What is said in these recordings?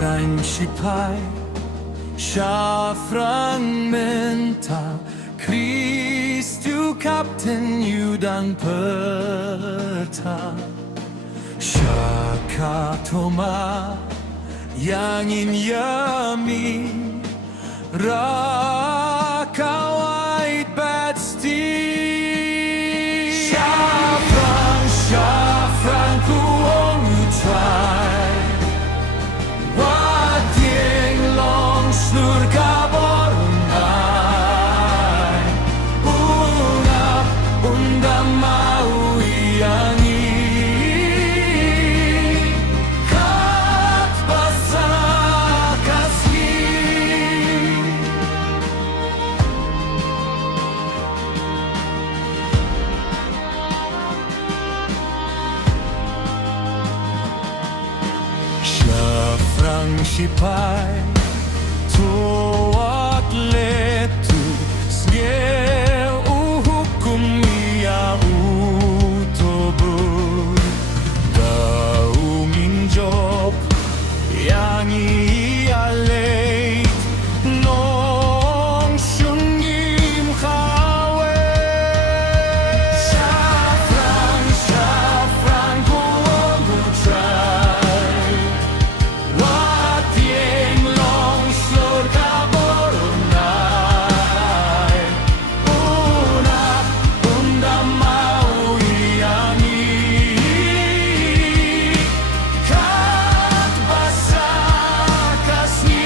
principal, siya fragmental, Kristu kapten yudang peta, siya katoma yang inyami rakawait batsti. Siya frang kuong utrai, wating long slur kaborunay, unap undang mau iyangi, kat basa kasih. Siya frang sipay, tuwat letu, snye uhukum iya utobur, daungin job yang ialeit, nong syungim kawe. Siya frang kuong utray, wating long slur kaborunay, unap undang mau iyangi, kat basa kasih.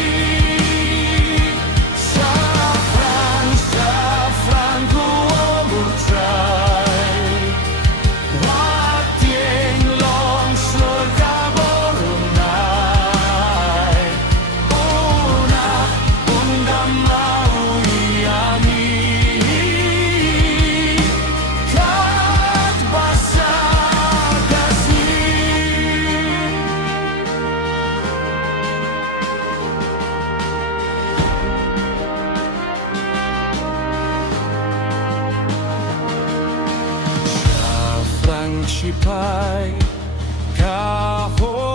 Siya frang kuong utray, wating long slur kaborunay, unap undang mau iyangi, kat basa kasih. Frang sipay, kahokane,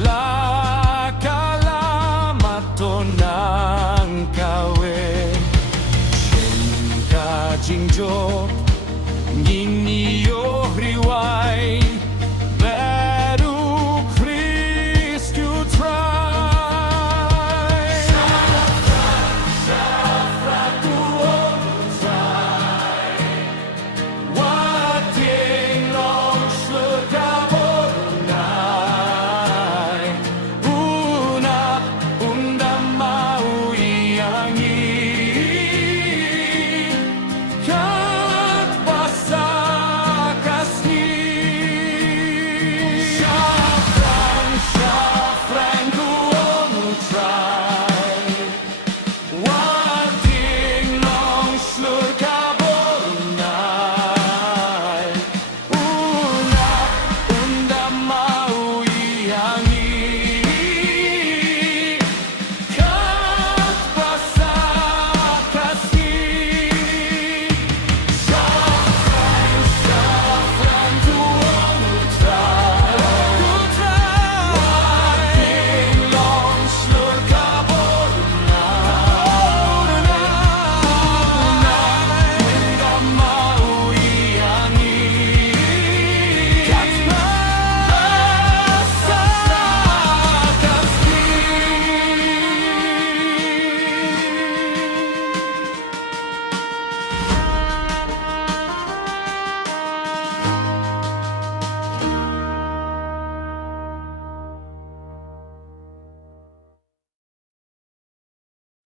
la kalamato ng kawe, sing ka jingjo.